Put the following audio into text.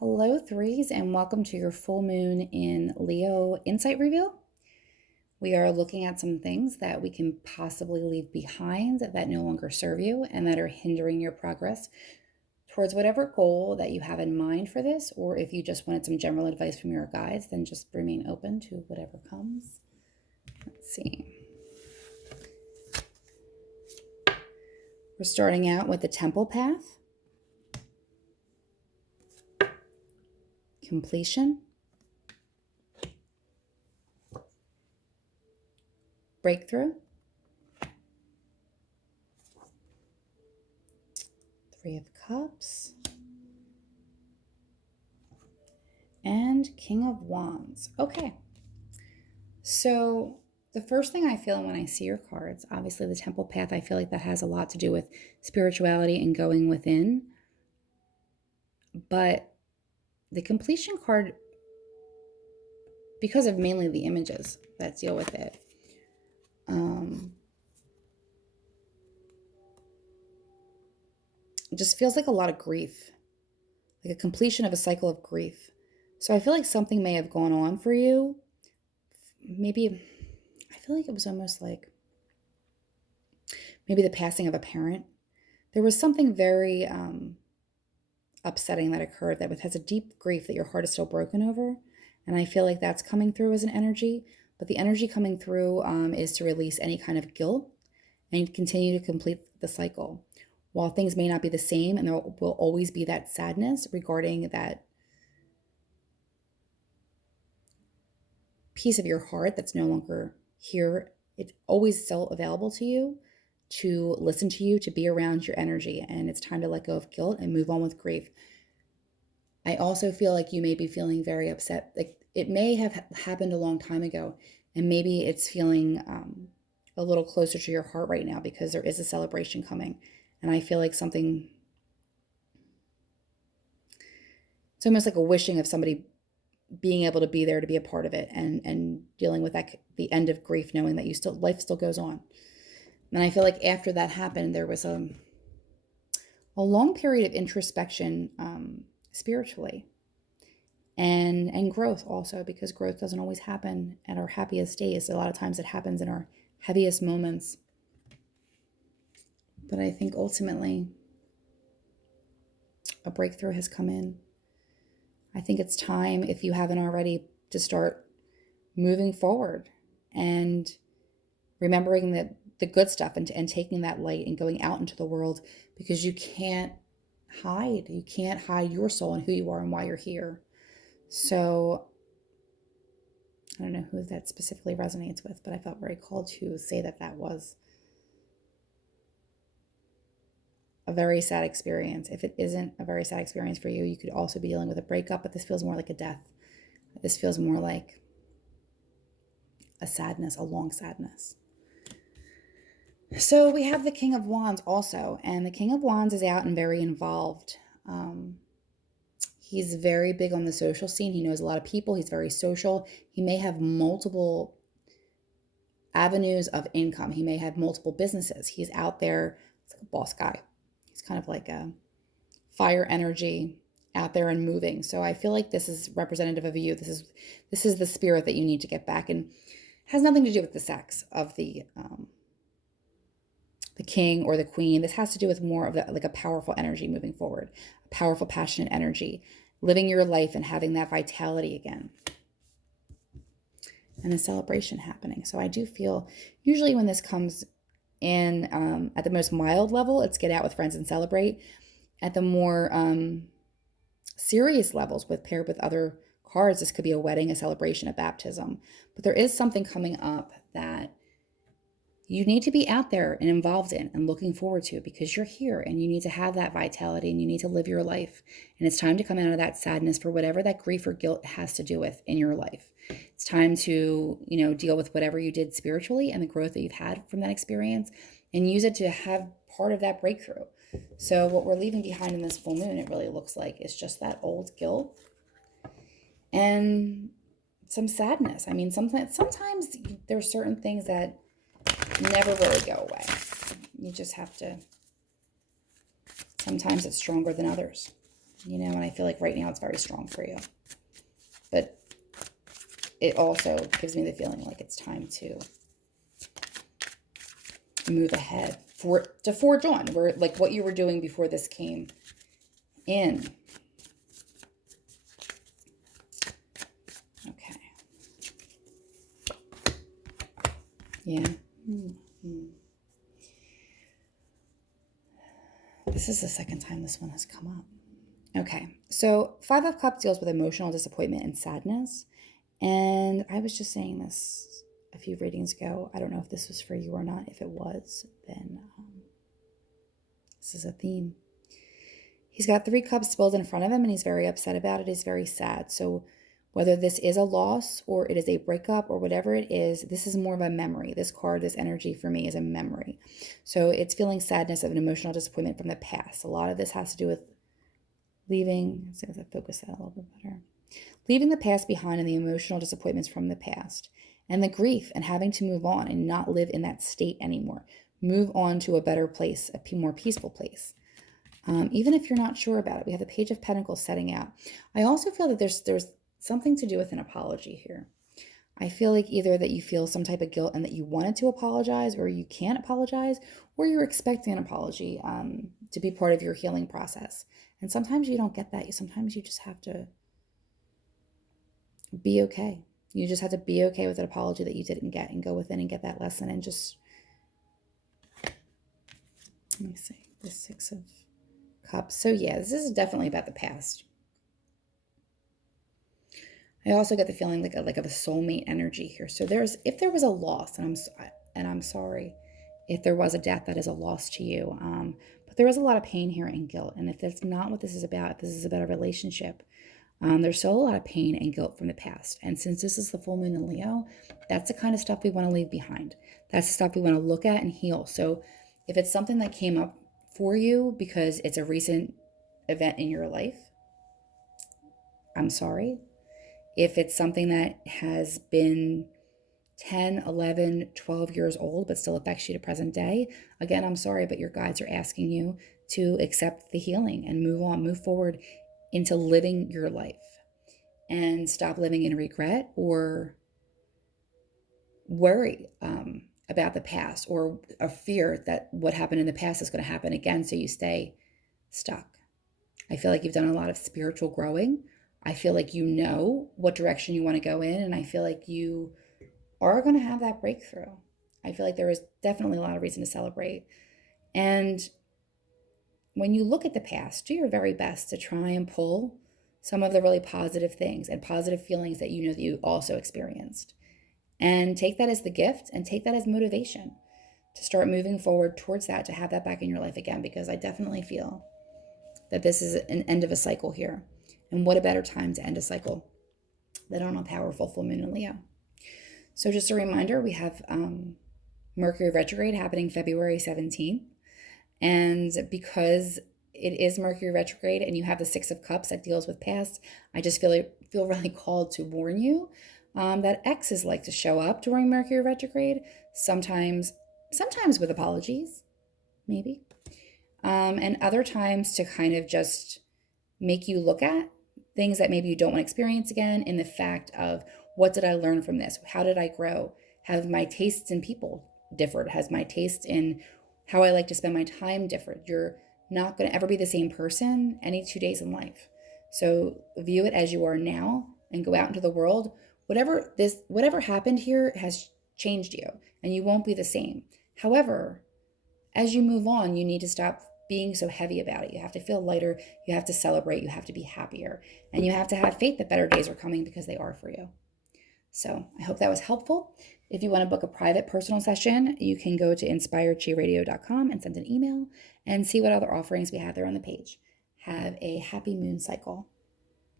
Hello, threes, and welcome to your full moon in Leo insight reveal. We are looking at some things that we can possibly leave behind that no longer serve you and that are hindering your progress towards whatever goal that you have in mind for this, or if you just wanted some general advice from your guides, then just remain open to whatever comes. Let's see. We're starting out with the temple path, completion, breakthrough, Three of Cups, and King of Wands. Okay. So the first thing I feel when I see your cards, obviously the temple path, I feel like that has a lot to do with spirituality and going within. But the completion card, because of mainly the images that deal with it, it just feels like a lot of grief, like a completion of a cycle of grief. So I feel like something may have gone on for you. Maybe, I feel like it was almost like maybe the passing of a parent. There was something very upsetting that occurred that has a deep grief that your heart is still broken over. And I feel like that's coming through as an energy. But the energy coming through is to release any kind of guilt and continue to complete the cycle. While things may not be the same, and there will always be that sadness regarding that piece of your heart that's no longer here, it's always still available to you to listen to you, to be around your energy. And it's time to let go of guilt and move on with grief. I also feel like you may be feeling very upset. Like it may have happened a long time ago, and maybe it's feeling a little closer to your heart right now because there is a celebration coming. And I feel like something, it's almost like a wishing of somebody being able to be there to be a part of it and dealing with that, the end of grief, knowing that life still goes on. And I feel like after that happened, there was a long period of introspection spiritually and growth also, because growth doesn't always happen at our happiest days. A lot of times it happens in our heaviest moments. But I think ultimately a breakthrough has come in. I think it's time, if you haven't already, to start moving forward and remembering that the good stuff and taking that light and going out into the world, because you can't hide. You can't hide your soul and who you are and why you're here. So I don't know who that specifically resonates with, but I felt very called to say that that was a very sad experience. If it isn't a very sad experience for you, you could also be dealing with a breakup, but this feels more like a death. This feels more like a sadness, a long sadness. So we have the King of Wands also, and the King of Wands is out and very involved. He's very big on the social scene. He knows a lot of people. He's very social. He may have multiple avenues of income. He may have multiple businesses. He's out there. It's like a boss guy. He's kind of like a fire energy out there and moving. So I feel like this is representative of you. This is the spirit that you need to get back, and has nothing to do with the sex of the king or the queen. This has to do with more of like a powerful energy moving forward, a powerful, passionate energy, living your life and having that vitality again, and a celebration happening. So I do feel usually when this comes in at the most mild level, it's get out with friends and celebrate. At the more serious levels, paired with other cards, this could be a wedding, a celebration, a baptism. But there is something coming up that you need to be out there and involved in and looking forward to, because you're here and you need to have that vitality and you need to live your life. And it's time to come out of that sadness for whatever that grief or guilt has to do with in your life. It's time to, deal with whatever you did spiritually and the growth that you've had from that experience, and use it to have part of that breakthrough. So what we're leaving behind in this full moon, it really looks like, is just that old guilt and some sadness. I mean, sometimes there's certain things that never really go away. You just have to, sometimes it's stronger than others. And I feel like right now it's very strong for you. But it also gives me the feeling like it's time to move ahead, to forge on, where like what you were doing before this came in. Okay. Yeah. Mm-hmm. This is the second time this one has come up. Okay, so Five of Cups deals with emotional disappointment and sadness. And I was just saying this a few readings ago. I don't know if this was for you or not. If it was, then this is a theme. He's got 3 cups spilled in front of him and he's very upset about it. He's very sad. So whether this is a loss or it is a breakup or whatever it is, this is more of a memory. This card, this energy for me is a memory. So it's feeling sadness of an emotional disappointment from the past. A lot of this has to do with leaving. Let's see if I focus that a little bit better. Leaving the past behind and the emotional disappointments from the past and the grief and having to move on and not live in that state anymore. Move on to a better place, a more peaceful place. Even if you're not sure about it, we have the Page of Pentacles setting out. I also feel that there's something to do with an apology here. I feel like either that you feel some type of guilt and that you wanted to apologize or you can't apologize, or you're expecting an apology to be part of your healing process. And sometimes you don't get that. Sometimes you just have to be okay. You just have to be okay with an apology that you didn't get and go within and get that lesson and just, let me see, the 6 of Cups. So yeah, this is definitely about the past. I also get the feeling like of a soulmate energy here. So if there was a loss, and I'm sorry, if there was a death, that is a loss to you. But there is a lot of pain here and guilt. And if that's not what this is about, if this is about a relationship, there's still a lot of pain and guilt from the past. And since this is the full moon in Leo, that's the kind of stuff we want to leave behind. That's the stuff we want to look at and heal. So if it's something that came up for you because it's a recent event in your life, I'm sorry. If it's something that has been 10, 11, 12 years old, but still affects you to present day, again, I'm sorry, but your guides are asking you to accept the healing and move on, move forward into living your life and stop living in regret or worry about the past or a fear that what happened in the past is going to happen again. So you stay stuck. I feel like you've done a lot of spiritual growing. I feel like you know what direction you want to go in, and I feel like you are going to have that breakthrough. I feel like there is definitely a lot of reason to celebrate. And when you look at the past, do your very best to try and pull some of the really positive things and positive feelings that you know that you also experienced. And take that as the gift and take that as motivation to start moving forward towards that, to have that back in your life again, because I definitely feel that this is an end of a cycle here. And what a better time to end a cycle than on a powerful full moon in Leo. So just a reminder, we have Mercury retrograde happening February 17th. And because it is Mercury retrograde and you have the 6 of Cups that deals with past, I just feel really called to warn you that exes like to show up during Mercury retrograde, sometimes with apologies, maybe, and other times to kind of just make you look at things that maybe you don't want to experience again, in the fact of, what did I learn from this? How did I grow? Have my tastes in people differed? Has my taste in how I like to spend my time differed? You're not going to ever be the same person any 2 days in life. So view it as you are now and go out into the world. Whatever happened here has changed you and you won't be the same. However, as you move on, you need to stop being so heavy about it. You have to feel lighter. You have to celebrate. You have to be happier. And you have to have faith that better days are coming, because they are for you. So I hope that was helpful. If you want to book a private personal session, you can go to inspiredchiradio.com and send an email and see what other offerings we have there on the page. Have a happy moon cycle.